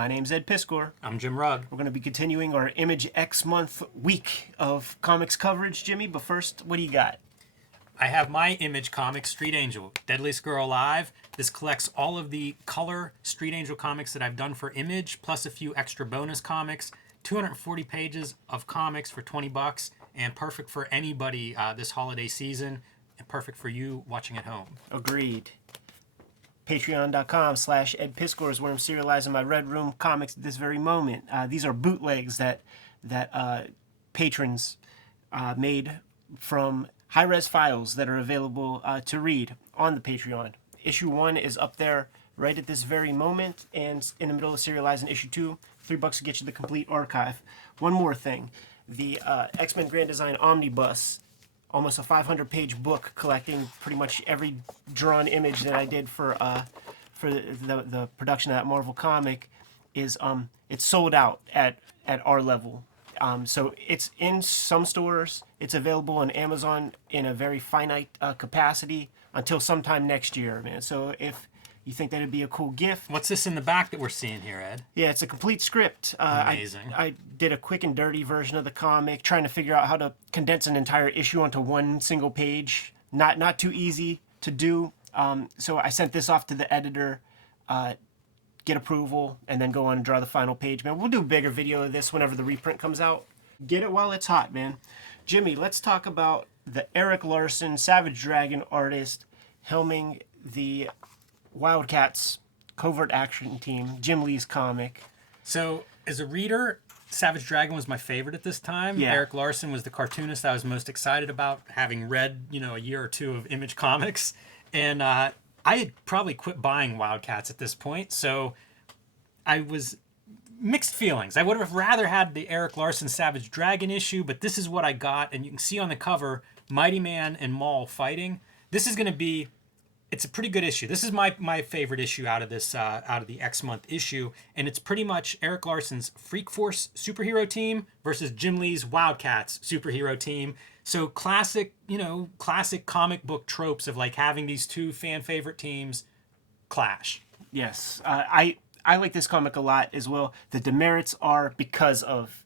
My name's Ed Piskor. I'm Jim Rugg. We're going to be continuing our Image X month week of comics coverage, Jimmy. But first, what do you got? I have my Image comic, Street Angel, Deadliest Girl Alive. This collects all of the color Street Angel comics that I've done for Image, plus a few extra bonus comics. 240 pages of comics for $20, and perfect for anybody this holiday season, and perfect for you watching at home. Agreed. Patreon.com/Ed Piskor is where I'm serializing my Red Room comics at this very moment. These are bootlegs that patrons made from high-res files that are available to read on the Patreon. Issue 1 is up there right at this very moment, and in the middle of serializing issue 2. $3 to get you the complete archive. One more thing. The X-Men Grand Design Omnibus, almost a 500-page book collecting pretty much every drawn image that I did for the production of that Marvel comic, is it's sold out at our level. So it's in some stores. It's available on Amazon in a very finite capacity until sometime next year, man. So if you think that'd be a cool gift. What's this in the back that we're seeing here, Ed? Yeah, it's a complete script. Amazing. I did a quick and dirty version of the comic, trying to figure out how to condense an entire issue onto one single page. Not too easy to do. So I sent this off to the editor, get approval, and then go on and draw the final page. Man, we'll do a bigger video of this whenever the reprint comes out. Get it while it's hot, man. Jimmy, let's talk about the ERIK Larsen, Savage Dragon artist, helming the Wildcats covert action team, Jim Lee's comic. So, as a reader, Savage Dragon was my favorite at this time. Yeah. ERIK Larsen was the cartoonist I was most excited about, having read, a year or two of Image comics. And I had probably quit buying Wildcats at this point, so I was mixed feelings. I would have rather had the ERIK Larsen Savage Dragon issue, but this is what I got, and you can see on the cover, Mighty Man and Maul fighting. This is going to be... It's a pretty good issue. This is my favorite issue out of this out of the X month issue, and it's pretty much ERIK Larsen's Freak Force superhero team versus Jim Lee's Wildcats superhero team. So classic comic book tropes of like having these two fan favorite teams clash. Yes, I like this comic a lot as well. The demerits are because of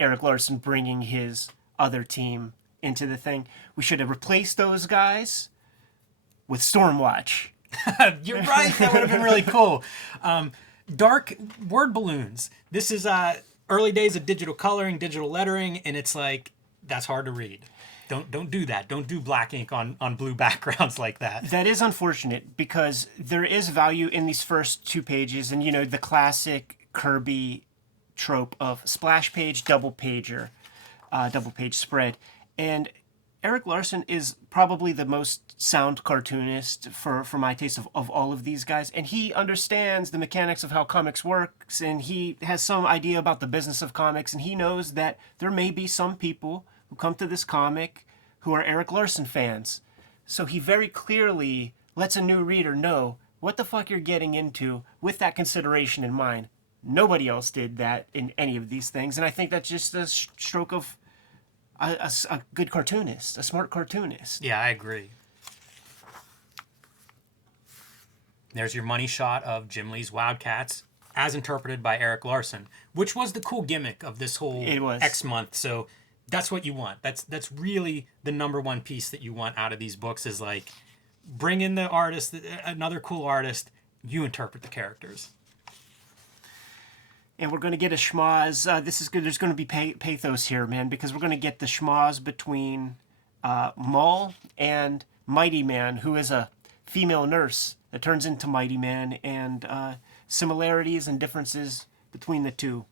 ERIK Larsen bringing his other team into the thing. We should have replaced those guys with Stormwatch. You're right. That would have been really cool. Dark word balloons. This is early days of digital coloring, digital lettering, and it's like, that's hard to read. Don't do that. Don't do black ink on blue backgrounds like that. That is unfortunate because there is value in these first 2 pages, and the classic Kirby trope of splash page, double page spread. And ERIK Larsen is probably the most sound cartoonist for my taste of all of these guys. And he understands the mechanics of how comics works, and he has some idea about the business of comics, and he knows that there may be some people who come to this comic who are ERIK Larsen fans. So he very clearly lets a new reader know what the fuck you're getting into with that consideration in mind. Nobody else did that in any of these things, and I think that's just a stroke of a good cartoonist, a smart cartoonist. Yeah, I agree. There's your money shot of Jim Lee's Wildcats, as interpreted by ERIK Larsen, which was the cool gimmick of this whole X month. So that's what you want. That's really the number one piece that you want out of these books is like, bring in the artist, another cool artist, you interpret the characters. And we're going to get a schmoz. This is good. There's going to be pathos here, man, because we're going to get the schmoz between Maul and Mighty Man, who is a female nurse that turns into Mighty Man, and similarities and differences between the two.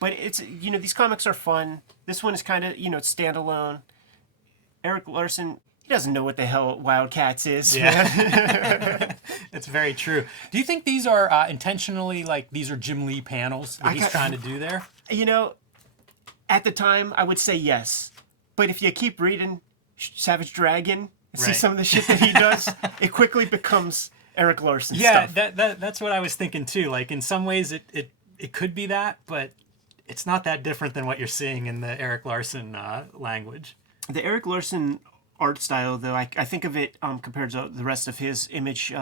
But it's these comics are fun. This one is kind of it's standalone. ERIK Larsen, he doesn't know what the hell Wildcats is. Yeah. It's very true. Do you think these are intentionally, like, these are Jim Lee panels that he's trying to do there? At the time, I would say yes. But if you keep reading Savage Dragon and see some of the shit that he does, it quickly becomes ERIK Larsen stuff. Yeah, that's what I was thinking, too. Like, in some ways, it could be that, but it's not that different than what you're seeing in the ERIK Larsen language. The ERIK Larsen art style, though, I think of it compared to the rest of his Image,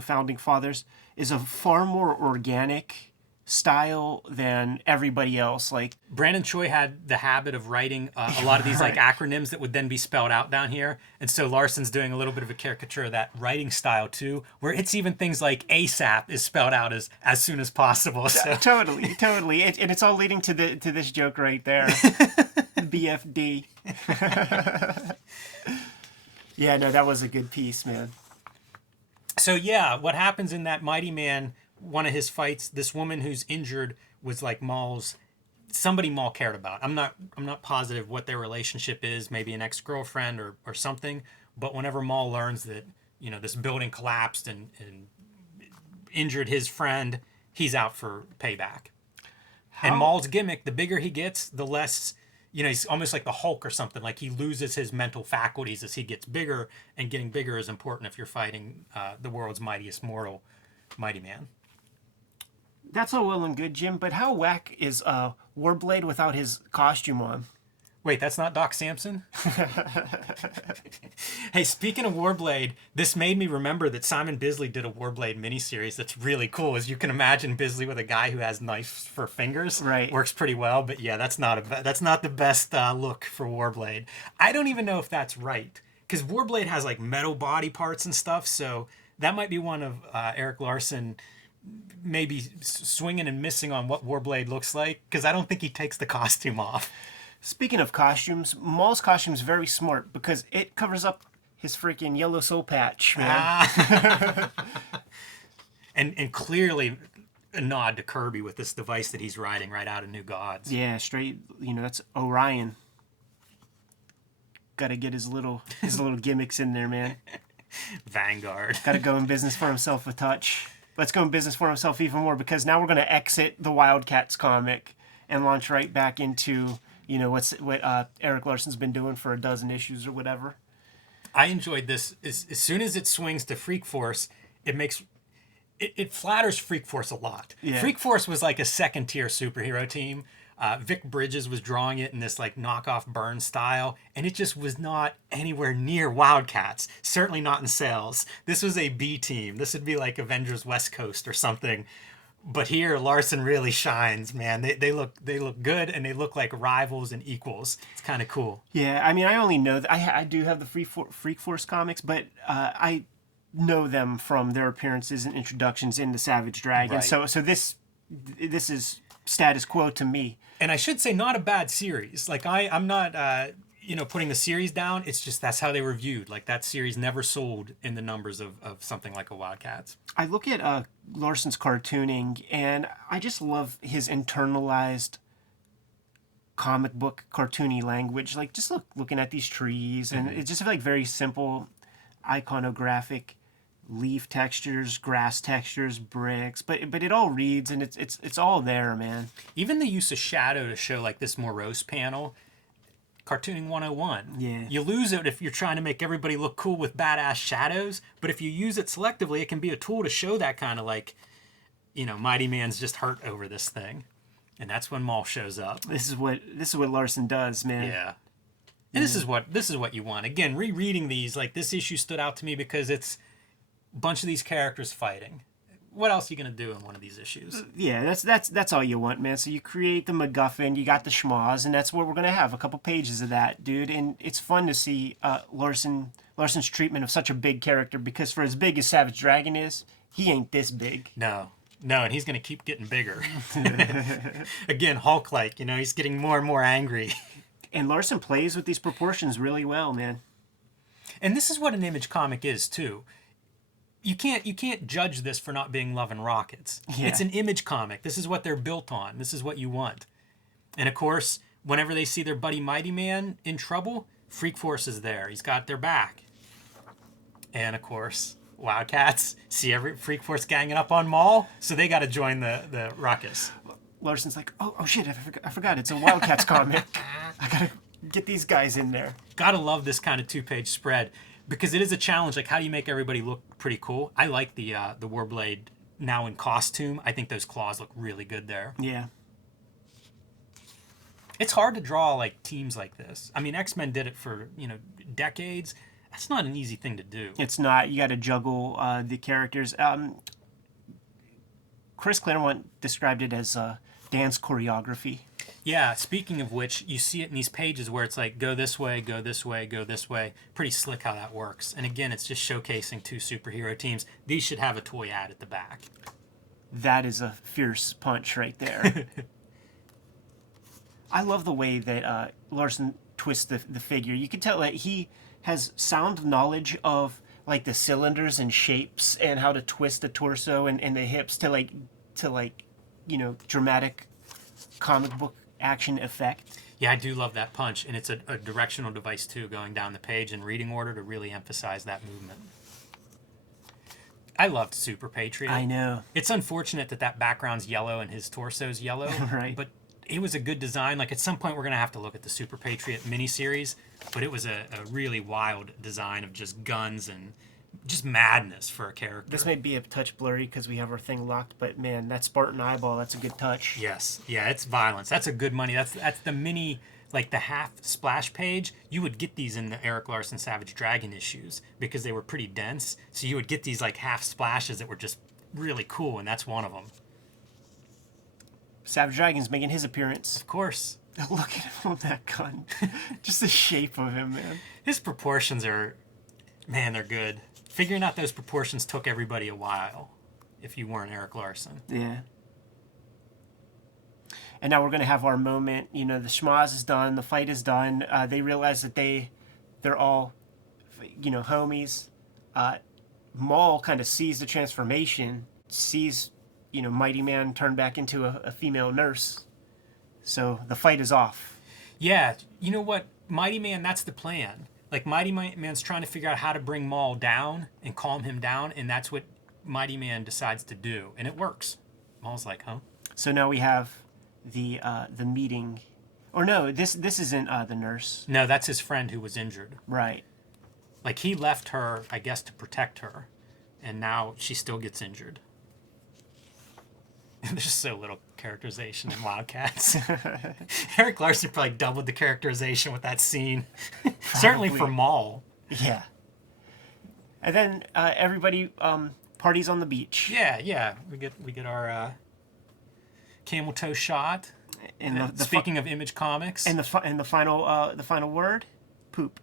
founding fathers, is a far more organic style than everybody else. Like, Brandon Choi had the habit of writing a lot of these like acronyms that would then be spelled out down here, and so Larsen's doing a little bit of a caricature of that writing style too, where it's even things like ASAP is spelled out as soon as possible. So. Totally, and it's all leading to this joke right there, BFD. Yeah, no, that was a good piece, man. So yeah, what happens in that Mighty Man, one of his fights, this woman who's injured was like somebody Maul cared about. I'm not positive what their relationship is, maybe an ex-girlfriend or something, but whenever Maul learns that, this building collapsed and injured his friend, he's out for payback. And Maul's gimmick, the bigger he gets, the less, he's almost like the Hulk or something. Like he loses his mental faculties as he gets bigger, and getting bigger is important if you're fighting the world's mightiest mortal, Mighty Man. That's all well and good, Jim, but how whack is Warblade without his costume on? Wait, that's not Doc Samson? Hey, speaking of Warblade, this made me remember that Simon Bisley did a Warblade miniseries that's really cool. As you can imagine, Bisley with a guy who has knives for fingers. Right. Works pretty well, but yeah, that's not the best look for Warblade. I don't even know if that's right, because Warblade has like metal body parts and stuff, so that might be one of ERIK Larsen maybe swinging and missing on what Warblade looks like, because I don't think he takes the costume off. Speaking of costumes, Maul's costume is very smart because it covers up his freaking yellow soul patch, man. And clearly a nod to Kirby with this device that he's riding right out of New Gods. Yeah, straight, that's Orion. Gotta get his little gimmicks in there, man. Vanguard. Gotta go in business for himself a touch. Let's go in business for himself even more, because now we're going to exit the Wildcats comic and launch right back into, what ERIK Larsen's been doing for a dozen issues or whatever. I enjoyed this. As soon as it swings to Freak Force, it flatters Freak Force a lot. Yeah. Freak Force was like a second-tier superhero team. Vic Bridges was drawing it in this like knockoff Burn style, and it just was not anywhere near Wildcats. Certainly not in sales. This was a B team. This would be like Avengers West Coast or something. But here, Larsen really shines, man. They look good, and they look like rivals and equals. It's kind of cool. Yeah, I mean, I only know that I do have the Freak Force comics, but I know them from their appearances and introductions in the Savage Dragon. Right. So this is status quo to me. And I should say, not a bad series. Like I'm not, putting the series down. It's just that's how they were viewed. Like that series never sold in the numbers of something like a Wildcats. I look at Larsen's cartooning, and I just love his internalized comic book cartoony language. Like just looking at these trees, and it's just like very simple, iconographic leaf textures, grass textures, bricks, but it all reads, and it's all there, man. Even the use of shadow to show like this morose panel, cartooning 101. Yeah. You lose it if you're trying to make everybody look cool with badass shadows, but if you use it selectively, it can be a tool to show that kind of like, Mighty Man's just hurt over this thing. And that's when Maul shows up. This is what Larsen does, man. Yeah. And this is what you want. Again, rereading these, like this issue stood out to me because it's bunch of these characters fighting. What else are you gonna do in one of these issues? Yeah, that's all you want, man. So you create the MacGuffin, you got the schmoz, and that's what we're gonna have. A couple pages of that, dude. And it's fun to see Larsen's treatment of such a big character, because for as big as Savage Dragon is, he ain't this big. No, and he's gonna keep getting bigger. Again, Hulk-like. He's getting more and more angry. And Larsen plays with these proportions really well, man. And this is what an Image comic is too. You can't judge this for not being Love and Rockets. Yeah. It's an Image comic. This is what they're built on. This is what you want. And of course, whenever they see their buddy Mighty Man in trouble, Freak Force is there. He's got their back. And of course, Wildcats see every Freak Force ganging up on Maul, so they got to join the ruckus. Larsen's like, oh shit, I forgot. It's a Wildcats comic. I gotta get these guys in there. Gotta love this kind of 2-page spread, because it is a challenge. Like, how do you make everybody look pretty cool? I like the Warblade now in costume. I think those claws look really good there. Yeah. It's hard to draw like teams like this. I mean, X-Men did it for decades. That's not an easy thing to do. It's not. You got to juggle the characters. Chris Claremont described it as dance choreography. Yeah, speaking of which, you see it in these pages where it's like, go this way, go this way, go this way. Pretty slick how that works. And again, it's just showcasing 2 superhero teams. These should have a toy ad at the back. That is a fierce punch right there. I love the way that Larsen twists the figure. You can tell that he has sound knowledge of like the cylinders and shapes and how to twist the torso and the hips to like dramatic comic book action effect. Yeah, I do love that punch, and it's a directional device too, going down the page in reading order to really emphasize that movement. I loved Super Patriot. I know. It's unfortunate that background's yellow and his torso's yellow. Right. But it was a good design. Like, at some point, we're going to have to look at the Super Patriot miniseries, but it was a really wild design of just guns and just madness for a character. This may be a touch blurry because we have our thing locked, but man, that Spartan eyeball, that's a good touch. Yes. Yeah, it's violence. That's a good money. That's the mini, like the half splash page. You would get these in the Erik Larsen Savage Dragon issues because they were pretty dense. So you would get these like half splashes that were just really cool, and that's one of them. Savage Dragon's making his appearance. Of course. Look at him on that gun. Just the shape of him, man. His proportions are, man, they're good. Figuring out those proportions took everybody a while if you weren't Erik Larsen. Yeah. And now we're going to have our moment. You know, the schmoz is done. The fight is done. They realize that they're all, homies. Maul kind of sees the transformation, sees, Mighty Man turn back into a female nurse. So the fight is off. Yeah, you know what? Mighty Man, that's the plan. Like, Mighty Man's trying to figure out how to bring Maul down and calm him down, and that's what Mighty Man decides to do. And it works. Maul's like, huh? So now we have the meeting. Or no, this isn't the nurse. No, that's his friend who was injured. Right. Like, he left her, I guess, to protect her, and now she still gets injured. There's so little characterization in Wildcats. Erik Larsen probably doubled the characterization with that scene. Certainly for Maul. Yeah. And then everybody parties on the beach. Yeah. We get our camel toe shot. And speaking of Image Comics, and the final word, poop.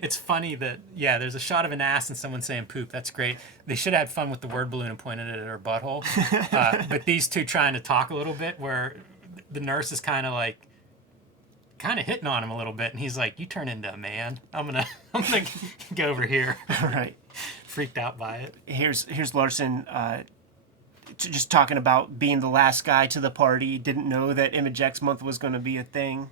It's funny that, there's a shot of an ass and someone saying poop. That's great. They should have had fun with the word balloon and pointed it at her butthole. But these two trying to talk a little bit, where the nurse is kind of hitting on him a little bit, and he's like, "You turn into a man. I'm gonna go over here." Right. Freaked out by it. Here's Larsen just talking about being the last guy to the party. Didn't know that Image X month was going to be a thing.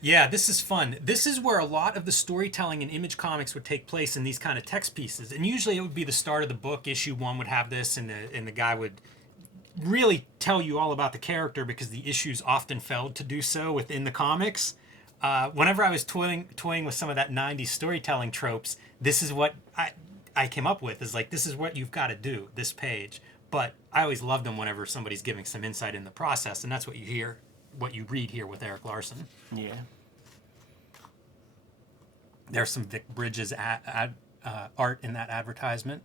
Yeah, this is fun. This is where a lot of the storytelling in Image Comics would take place in these kind of text pieces. And usually it would be the start of the book. Issue 1 would have this, and the guy would really tell you all about the character because the issues often failed to do so within the comics. Whenever I was toying with some of that 90s storytelling tropes, this is what I came up with. Is like, this is what you've got to do, this page. But I always loved them whenever somebody's giving some insight in the process, and that's what you hear, what you read here with Erik Larsen. Yeah. There's some Vic Bridges art in that advertisement.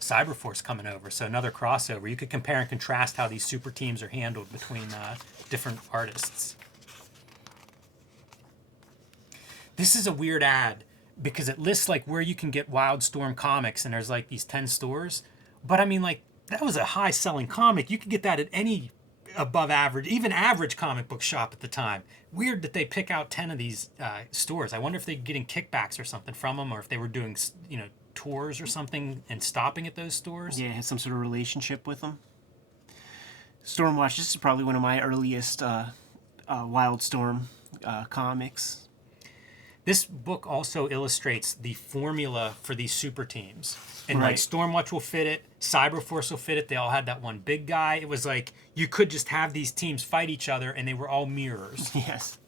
Cyberforce coming over, so another crossover. You could compare and contrast how these super teams are handled between different artists. This is a weird ad because it lists like where you can get Wildstorm comics, and there's like these 10 stores. But I mean, like, that was a high-selling comic. You could get that at any above average, even average comic book shop at the time. Weird that they pick out 10 of these stores. I wonder if they're getting kickbacks or something from them, or if they were doing, tours or something and stopping at those stores. Yeah, had some sort of relationship with them. Stormwatch, this is probably one of my earliest Wildstorm comics. This book also illustrates the formula for these super teams. And Right. like Stormwatch will fit it, Cyberforce will fit it. They all had that one big guy. It was like you could just have these teams fight each other, and they were all mirrors. Yes.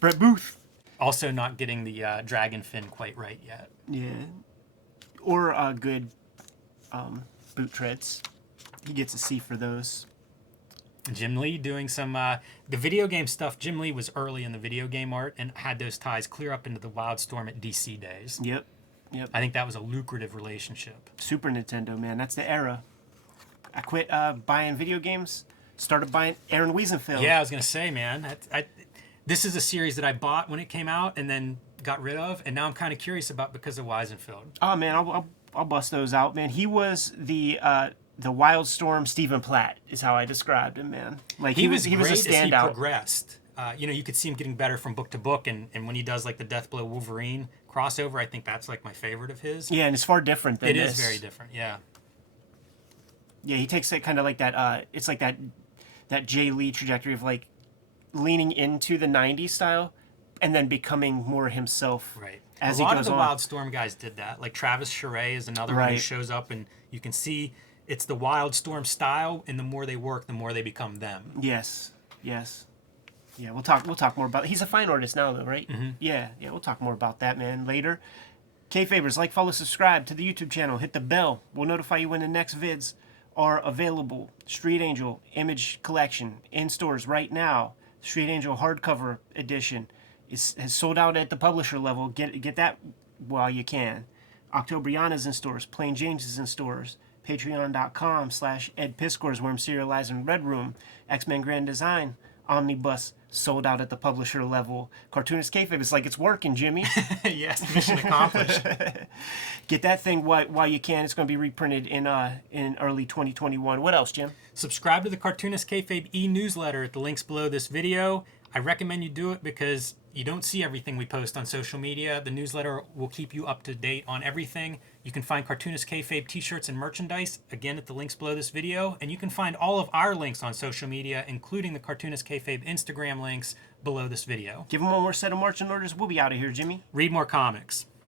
Brett Booth. Also not getting the dragon fin quite right yet. Yeah. Or good boot treads. He gets a C for those. Jim Lee doing some the video game stuff. Jim Lee was early in the video game art and had those ties clear up into the Wildstorm at DC days. Yep. I think that was a lucrative relationship. Super Nintendo, man. That's the era. I quit buying video games. Started buying Aaron Wiesenfeld. Yeah, I was gonna say, man, this is a series that I bought when it came out and then got rid of, and now I'm kind of curious about because of Wiesenfeld. Oh man, I'll bust those out, man. He was the Wildstorm Stephen Platt is how I described him, man. Like He was a great as he standout. progressed. You could see him getting better from book to book, and when he does like the Deathblow Wolverine crossover, I think that's like my favorite of his. Yeah, and it's far different than It this. is very different, yeah. Yeah, he takes it kind of like that. It's like that Jay Lee trajectory of like leaning into the '90s style, and then becoming more himself. Right. As a lot he of goes the on. Wildstorm guys did that. Like Travis Charest is another one who Right. shows up, and you can see it's the Wildstorm style, and the more they work, the more they become them. Yes. Yes. Yeah, we'll talk more about. He's a fine artist now, though, right? Mm-hmm. Yeah. We'll talk more about that, man, later. Kayfabers, like, follow, subscribe to the YouTube channel. Hit the bell. We'll notify you when the next vids are available. Street Angel Image Collection in stores right now. Street Angel hardcover edition has sold out at the publisher level. Get that while you can. Octobriana's in stores. Plain James is in stores. Patreon.com/Ed Piscores, where I'm serializing Red Room. X-Men Grand Design Omnibus sold out at the publisher level. Cartoonist Kayfabe, it's like it's working, Jimmy. Yes, mission accomplished. Get that thing while you can. It's going to be reprinted in early 2021. What else, Jim? Subscribe to the Cartoonist Kayfabe e-newsletter at the links below this video. I recommend you do it because you don't see everything we post on social media. The newsletter will keep you up to date on everything. You can find Cartoonist Kayfabe t-shirts and merchandise, again, at the links below this video. And you can find all of our links on social media, including the Cartoonist Kayfabe Instagram links below this video. Give them one more set of marching orders. We'll be out of here, Jimmy. Read more comics.